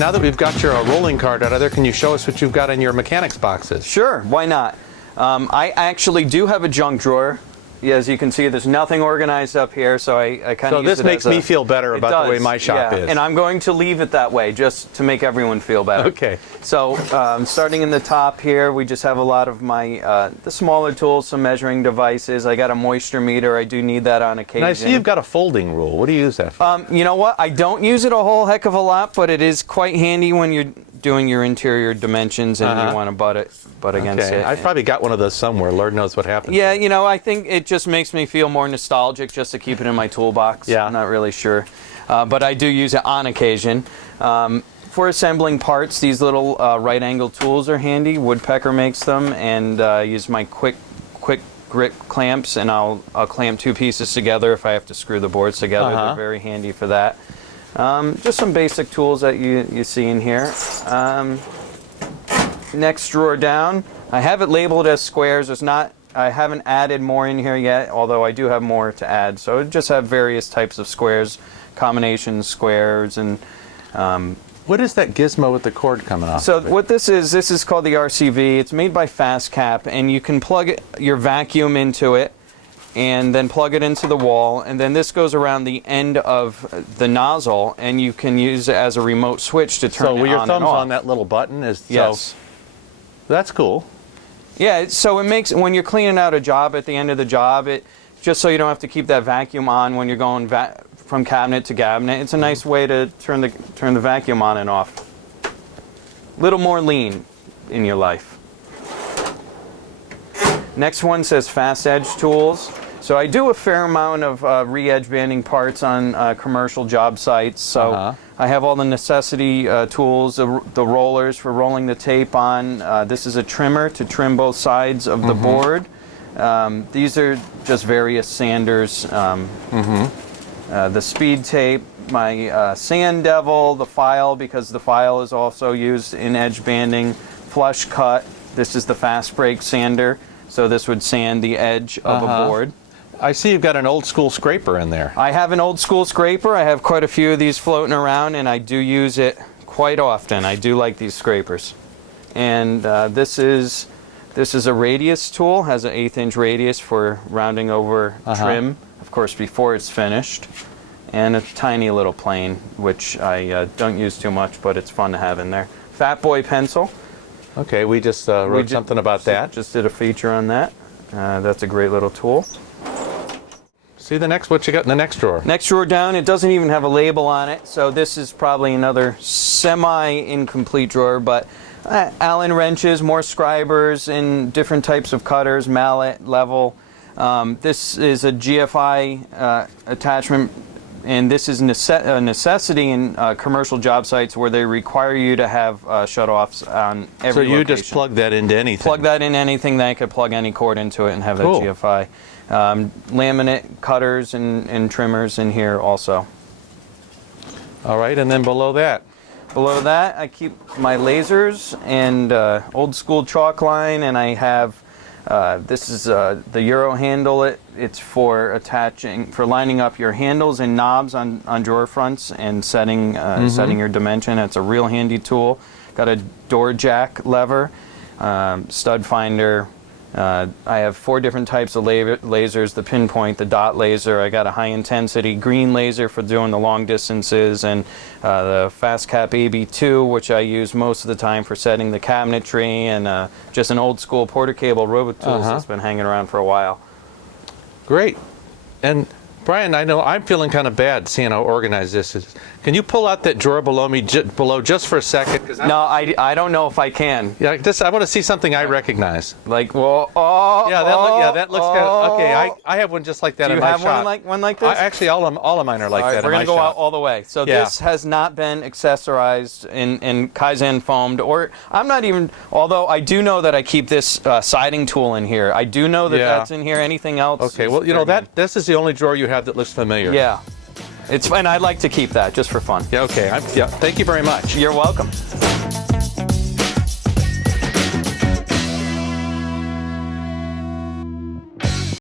now that we've got your rolling cart out of there, can you show us what you've got in your mechanics boxes? Sure, why not? I actually do have a junk drawer. Yeah, as you can see, there's nothing organized up here, so I kind of use it as So this makes me feel better about the way my shop is. And I'm going to leave it that way just to make everyone feel better. Okay. So starting in the top here, we just have a lot of my the smaller tools, some measuring devices. I got a moisture meter. I do need that on occasion. And I see you've got a folding rule. What do you use that for? You know what? I don't use it a whole heck of a lot, but it is quite handy when you're doing your interior dimensions and you want to butt against it. I've probably got one of those somewhere. Lord knows what happened. Yeah, you know, I think it just makes me feel more nostalgic just to keep it in my toolbox. Yeah. I'm not really sure. But I do use it on occasion. For assembling parts, these little right angle tools are handy. Woodpecker makes them, and I use my quick grip clamps, and I'll clamp two pieces together if I have to screw the boards together. They're very handy for that. Just some basic tools that you see in here. Next drawer down, I have it labeled as squares. I haven't added more in here yet, although I do have more to add. So it just have various types of squares, combinations, squares, and what is that gizmo with the cord coming off? So what this is called the RCV. It's made by FastCap, and you can plug your vacuum into it and then plug it into the wall, and then this goes around the end of the nozzle, and you can use it as a remote switch to turn it on and off. So your thumb's on that little button? Yes. So, that's cool. Yeah, so it makes, when you're cleaning out a job at the end of the job, just so you don't have to keep that vacuum on when you're going from cabinet to cabinet, it's a nice way to turn the vacuum on and off. A little more lean in your life. Next one says Fast Edge Tools. So I do a fair amount of re-edge banding parts on commercial job sites. So I have all the necessity tools, the rollers for rolling the tape on. This is a trimmer to trim both sides of the board. These are just various sanders. The speed tape, my sand devil, the file, because the file is also used in edge banding. Flush cut. This is the fast break sander. So this would sand the edge of a board. I see you've got an old school scraper in there. I have an old school scraper. I have quite a few of these floating around, and I do use it quite often. I do like these scrapers. And this is a radius tool. Has an 1/8 inch radius for rounding over trim, of course, before it's finished. And a tiny little plane, which I don't use too much, but it's fun to have in there. Fat Boy pencil. Okay, we just wrote something about that. Just did a feature on that. That's a great little tool. See what you got in the next drawer. Next drawer down, it doesn't even have a label on it, so this is probably another semi-incomplete drawer, but Allen wrenches, more scribers, and different types of cutters, mallet, level. This is a GFI attachment, and this is a necessity in commercial job sites where they require you to have shutoffs on every location. So you just plug that into anything? Plug that in anything, then I could plug any cord into it and have that GFI. Laminate cutters and trimmers in here also. All right, and then below that? Below that, I keep my lasers and old school chalk line, and I have this is the Euro handle. It's for lining up your handles and knobs on drawer fronts and setting your dimension. It's a real handy tool. Got a door jack lever, stud finder. I have 4 different types of lasers: the pinpoint, the dot laser. I got a high intensity green laser for doing the long distances, and the FastCap AB2, which I use most of the time for setting the cabinetry, and just an old school porter cable robot tools that's been hanging around for a while. Great. And Brian, I know I'm feeling kind of bad seeing how organized this is. Can you pull out that drawer below me, just for a second? No, I don't know if I can. Yeah, I want to see something I recognize. Like, well, that looks kind of, okay. I have one just like that in my shop. Do you have one like this? Actually, all of mine are like that in my shop. We're going to go out all the way. So this has not been accessorized in Kaizen foamed, or I'm not even, although I do know that I keep this siding tool in here. I do know that that's in here. Anything else? Okay, well, you know, this is the only drawer you have that looks familiar. Yeah. And I'd like to keep that just for fun. Yeah, okay. Thank you very much. You're welcome.